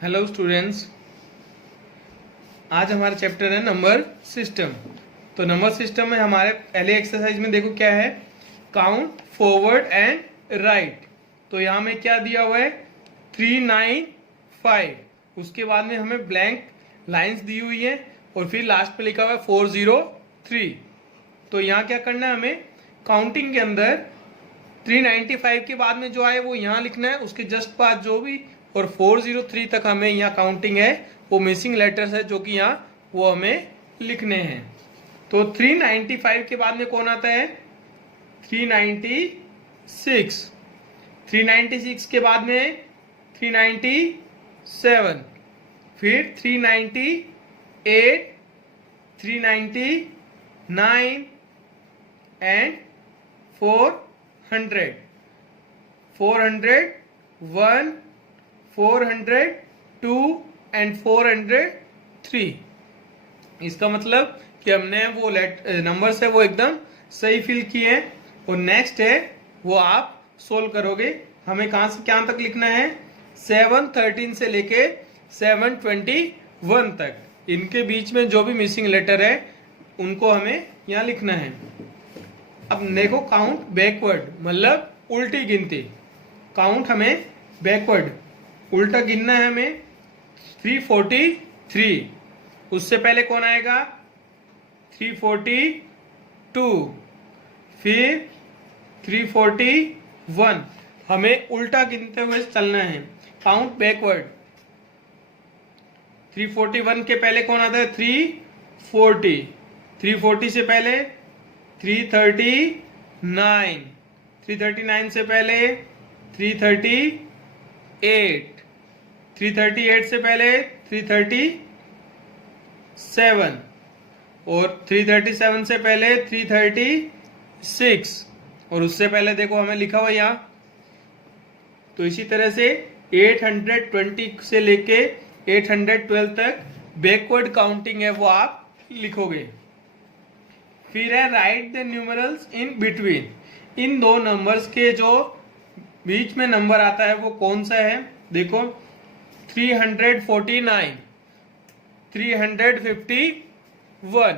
Hello students, आज हमारा chapter है नंबर सिस्टम। तो नंबर सिस्टम में हमारे पहले एक्सरसाइज में देखो क्या है, काउंट फॉरवर्ड एंड राइट। तो यहाँ में क्या दिया हुआ है 395, उसके बाद में हमें ब्लैंक लाइंस दी हुई है और फिर लास्ट पे लिखा हुआ है 403। तो यहाँ क्या करना है, हमें काउंटिंग के अंदर 395 के बाद में जो आए वो यहाँ लिखना है, उसके जस्ट बाद जो भी, और 403 तक हमें यहाँ काउंटिंग है वो मिसिंग लेटर्स है जो कि यहाँ वो हमें लिखने हैं। तो 395 के बाद में कौन आता है 396, 396 के बाद में 397, फिर 398, 399 एंड 400, 401, 402 एंड 403। इसका मतलब कि हमने वो नंबर्स है वो एकदम सही फिल किए हैं। और नेक्स्ट है वो आप सोल्व करोगे। हमें कहाँ से क्या तक लिखना है, 713 से लेके 721 तक, इनके बीच में जो भी मिसिंग लेटर है उनको हमें यहाँ लिखना है। अब देखो काउंट बैकवर्ड मतलब उल्टी गिनती, काउंट हमें बैकवर्ड उल्टा गिनना है हमें। 343, उससे पहले कौन आएगा 342, फिर 341, हमें उल्टा गिनते हुए चलना है, काउंट बैकवर्ड। 341 के पहले कौन आता है 340, 340 से पहले 339, 339 से पहले 338, 338 से पहले 337, और 337 से पहले 336, और उससे पहले देखो हमें लिखा हुआ यहाँ। तो इसी तरह से 820 से लेके 812 तक बैकवर्ड काउंटिंग है वो आप लिखोगे। फिर है write the numerals in between, इन दो नंबर्स के जो बीच में नंबर आता है वो कौन सा है। देखो 349, 351,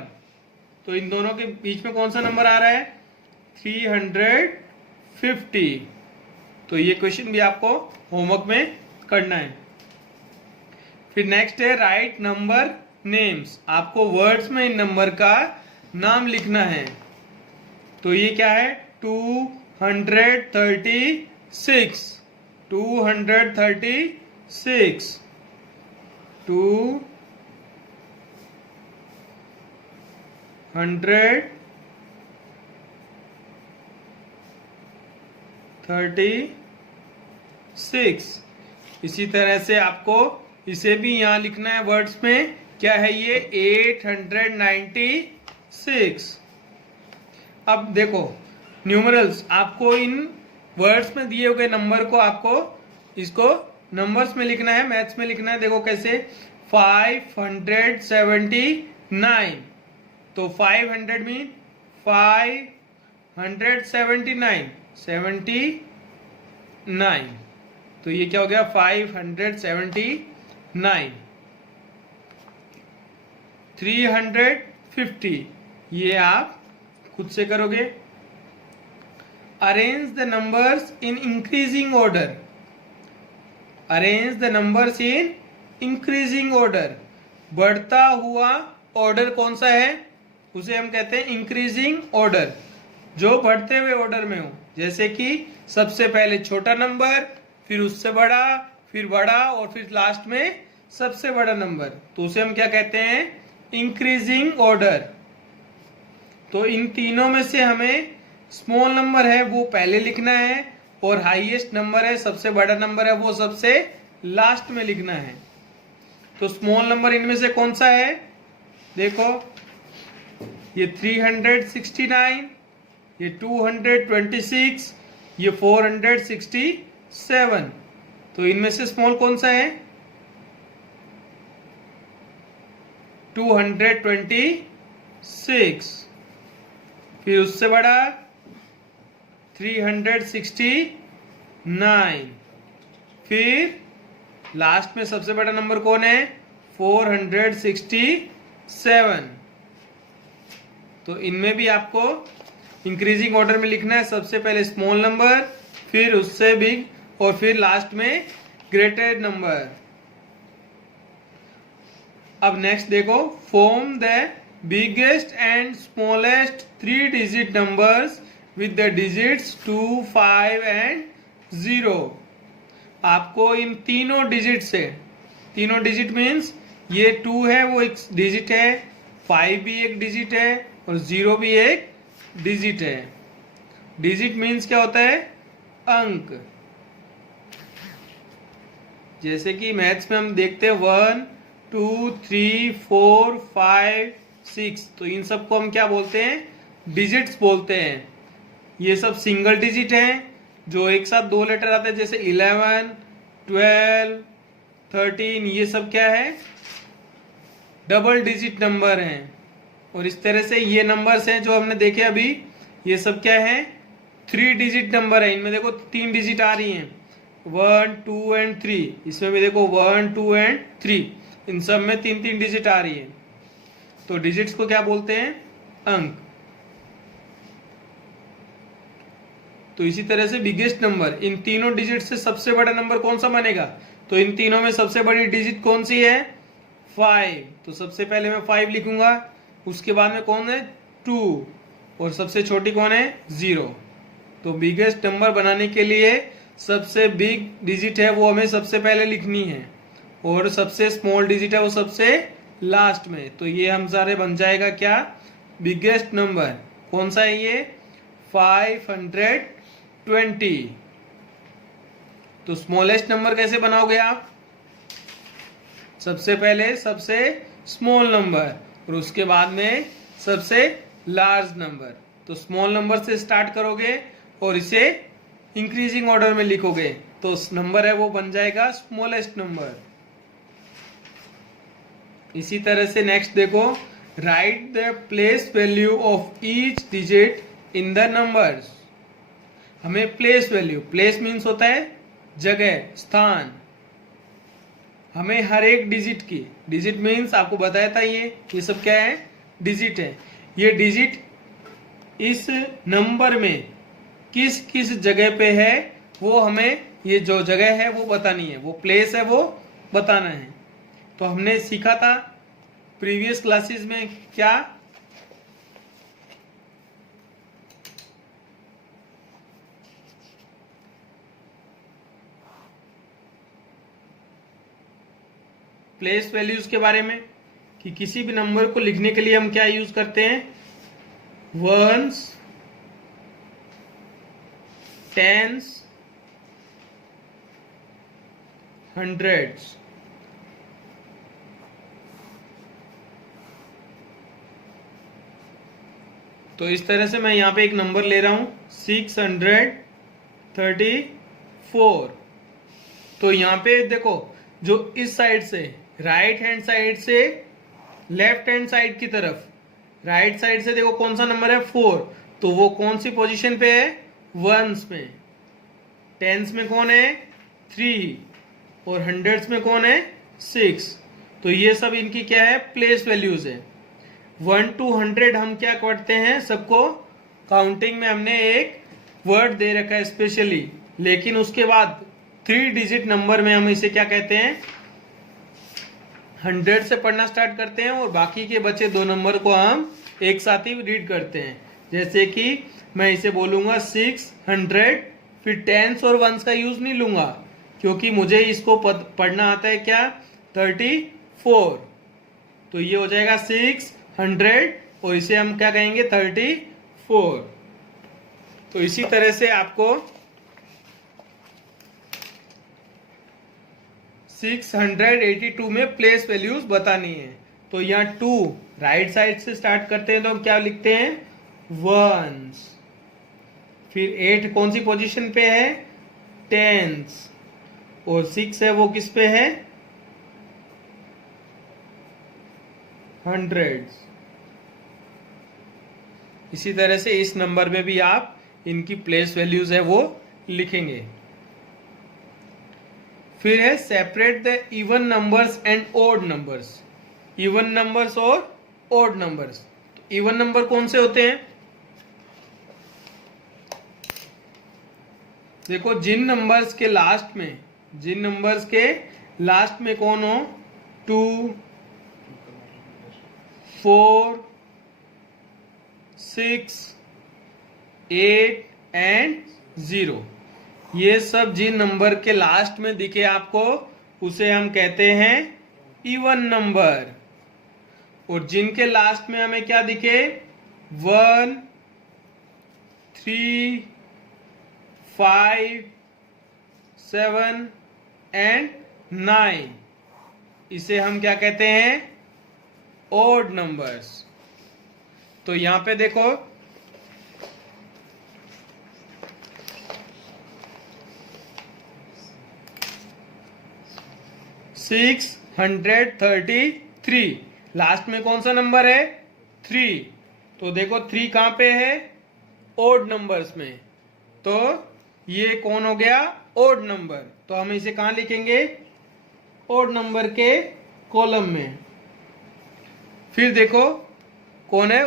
तो इन दोनों के बीच में कौन सा नंबर आ रहा है 350। तो ये क्वेश्चन भी आपको होमवर्क में करना है। फिर नेक्स्ट है राइट नंबर नेम्स, आपको वर्ड्स में इन नंबर का नाम लिखना है। तो ये क्या है 236, 236, 236। इसी तरह से आपको इसे भी यहां लिखना है वर्ड्स में, क्या है ये 896। अब देखो न्यूमरल्स, आपको इन वर्ड्स में दिए हुए नंबर को आपको इसको नंबर्स में लिखना है, मैथ्स में लिखना है। देखो कैसे 579, तो 500 मीन 579, 79, तो ये क्या हो गया 579। 350, ये आप खुद से करोगे। Arrange the numbers in increasing order, arrange the numbers in increasing order, बढ़ता हुआ ऑर्डर कौन सा है उसे हम कहते हैं इंक्रीजिंग ऑर्डर, जो बढ़ते हुए ऑर्डर में हो। जैसे कि सबसे पहले छोटा नंबर, फिर उससे बड़ा, फिर बड़ा, और फिर लास्ट में सबसे बड़ा नंबर, तो उसे हम क्या कहते हैं इंक्रीजिंग ऑर्डर। तो इन तीनों में से हमें स्मॉल नंबर है वो पहले लिखना है, और हाईएस्ट नंबर है सबसे बड़ा नंबर है वो सबसे लास्ट में लिखना है। तो स्मॉल नंबर इनमें से कौन सा है, देखो ये 369, ये 226, ये 467, तो इनमें से स्मॉल कौन सा है 226, फिर उससे बड़ा 369, फिर लास्ट में सबसे बड़ा नंबर कौन है? 467। तो इनमें भी आपको इंक्रीजिंग ऑर्डर में लिखना है। सबसे पहले स्मॉल नंबर, फिर उससे बिग, और फिर लास्ट में ग्रेटर नंबर। अब नेक्स्ट देखो, form the biggest and smallest 3 digit numbers with the digits 2, 5 and 0। आपको इन तीनों डिजिट से, तीनों डिजिट मीन्स ये 2 है वो एक डिजिट है, 5 भी एक डिजिट है और 0 भी एक डिजिट है। डिजिट मीन्स क्या होता है? अंक। जैसे कि मैथ्स में हम देखते हैं 1, 2, 3, 4, 5, 6, तो इन सबको हम क्या बोलते हैं? डिजिट्स बोलते हैं। ये सब सिंगल डिजिट हैं जो एक साथ 2 लेटर आते हैं, जैसे 11, 12, 13, ये सब क्या है? डबल डिजिट नंबर हैं। और इस तरह से ये नंबर्स हैं जो हमने देखे अभी, ये सब क्या है? 3 डिजिट नंबर है। इनमें देखो 3 डिजिट आ रही हैं, 1, 2 एंड 3। इसमें भी देखो 1, 2 एंड 3, इन सब में 3-3 डिजिट आ रही है। तो डिजिट्स को क्या बोलते हैं? अंक। तो इसी तरह से बिगेस्ट नंबर, इन तीनों डिजिट से सबसे बड़ा नंबर कौन सा बनेगा? तो इन तीनों में सबसे बड़ी डिजिट कौन सी है? 5। तो सबसे पहले मैं 5 लिखूंगा, उसके बाद में कौन है? 2, और सबसे छोटी कौन है? 0। तो बिगेस्ट नंबर बनाने के लिए सबसे बिग डिजिट है वो हमें सबसे पहले लिखनी है, और सबसे स्मॉल डिजिट है वो सबसे लास्ट में। तो ये हम सारे बन जाएगा क्या? Biggest number. कौन सा है ये? 520। तो स्मॉलेस्ट नंबर कैसे बनाओगे आप? सबसे पहले सबसे स्मॉल नंबर और उसके बाद में सबसे लार्ज नंबर। तो स्मॉल नंबर से स्टार्ट करोगे और इसे इंक्रीजिंग ऑर्डर में लिखोगे, तो नंबर है वो बन जाएगा स्मॉलेस्ट नंबर। इसी तरह से नेक्स्ट देखो, right the place value of each digit in the numbers. हमें प्लेस वैल्यू, प्लेस मीन्स होता है जगह, स्थान। हमें हर एक डिजिट की, डिजिट मीन्स आपको बताया था ये सब क्या है? डिजिट है। ये डिजिट इस नंबर में किस किस जगह पे है वो हमें, ये जो जगह है वो बतानी है, वो प्लेस है वो बताना है। तो हमने सीखा था प्रीवियस क्लासेस में क्या? प्लेस वैल्यूज के बारे में, कि किसी भी नंबर को लिखने के लिए हम क्या यूज करते हैं? Ones, tens, hundreds. तो इस तरह से मैं यहां पे एक नंबर ले रहा हूं 634। तो यहां पे देखो, जो इस साइड से, राइट हैंड साइड से लेफ्ट हैंड साइड की तरफ, राइट साइड से देखो कौन सा नंबर है? 4। तो वो कौन सी पोजीशन पे है? वंस में। टेंस में कौन है? 3, और हंड्रेड्स में कौन है? 6। तो ये सब इनकी क्या है? प्लेस वैल्यूज है। 1 to 100 हम क्या करते हैं? सबको काउंटिंग में हमने एक वर्ड दे रखा है स्पेशली, लेकिन उसके बाद 3 डिजिट नंबर में हम इसे क्या कहते हैं? 100 से पढ़ना स्टार्ट करते हैं, और बाकी के बचे 2 नंबर को हम एक साथ ही रीड करते हैं। जैसे कि मैं इसे बोलूंगा 600, फिर टेंस और वंस का यूज नहीं लूंगा, क्योंकि मुझे इसको पढ़ना आता है क्या? 34। तो ये हो जाएगा 600, और इसे हम क्या कहेंगे? 34। तो इसी तरह से आपको 682 में प्लेस वैल्यूज बतानी है। तो यहाँ 2 राइट साइड से स्टार्ट करते हैं, तो हम क्या लिखते हैं? वंस। फिर 8 कौन सी पोजीशन पे है? टेंस। और 6 है वो किस पे है? हंड्रेड्स। इसी तरह से इस नंबर में भी आप इनकी प्लेस वैल्यूज है वो लिखेंगे। फिर है separate the even numbers and odd numbers, even numbers और ओड नंबर्स। इवन नंबर कौन से होते हैं? देखो जिन नंबर्स के लास्ट में कौन हो, 2, 4, 6, 8 एंड 0, ये सब जिन नंबर के लास्ट में दिखे आपको उसे हम कहते हैं इवन नंबर। और जिनके लास्ट में हमें क्या दिखे, 1, 3, 5, 7 एंड 9, इसे हम क्या कहते हैं, ओड नंबर्स। तो यहां पे देखो 633, लास्ट में कौन सा नंबर है, 3। तो देखो 3 कहां पे है, ओड नंबर्स में, तो ये कौन हो गया, ओड नंबर। तो हम इसे कहां लिखेंगे, ओड नंबर के कॉलम में। फिर देखो कौन है,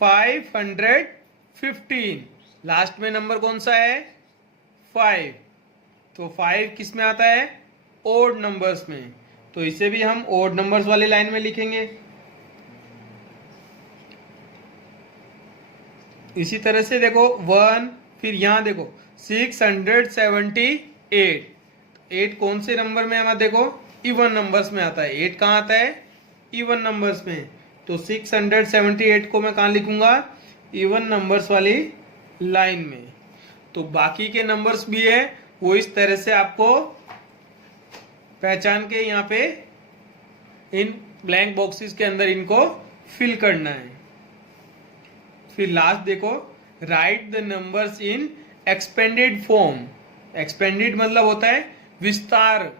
515, लास्ट में नंबर कौन सा है, 5। तो 5 किस में आता है, ओड नंबर्स में। तो इसे भी हम ओड नंबर्स वाली लाइन में लिखेंगे। इसी तरह से देखो 1, फिर यहां देखो 678, 8 कौन से नंबर में हमारा, देखो इवन नंबर्स में आता है। 8 कहां आता है, इवन नंबर्स में। तो 678 को मैं कहां लिखूंगा, इवन नंबर्स वाली लाइन में। तो बाकी के नंबर्स भी है, वो इस तरह से आपको पहचान के यहाँ पे इन ब्लैंक बॉक्सेस के अंदर इनको फिल करना है। फिर लास्ट देखो, right the numbers in expanded form. Expanded मतलब होता है विस्तार,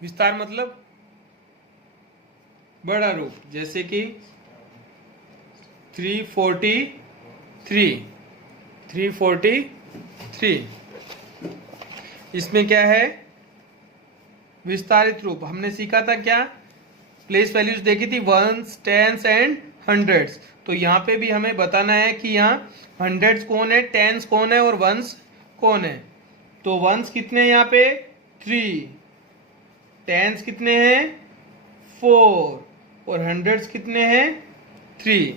विस्तार मतलब बड़ा रूप, जैसे कि 343, इसमें क्या है, विस्तारित रूप। हमने सीखा था क्या, प्लेस वैल्यूज देखी थी, 1s, 10s एंड 100s। तो यहाँ पे भी हमें बताना है कि यहाँ 100s कौन है, 10s कौन है और 1s कौन है। तो 1s कितने हैं यहाँ पे, 3, 10s कितने हैं, 4 और 100s कितने हैं, 3।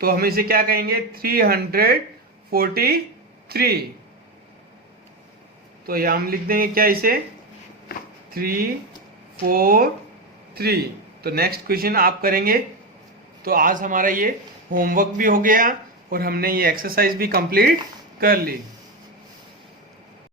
तो हम इसे क्या कहेंगे, 343। तो यहाँ हम लिख देंगे क्या, इसे 3, 4, 3। तो नेक्स्ट क्वेश्चन आप करेंगे। तो आज हमारा ये होमवर्क भी हो गया और हमने ये एक्सरसाइज भी कंप्लीट कर ली।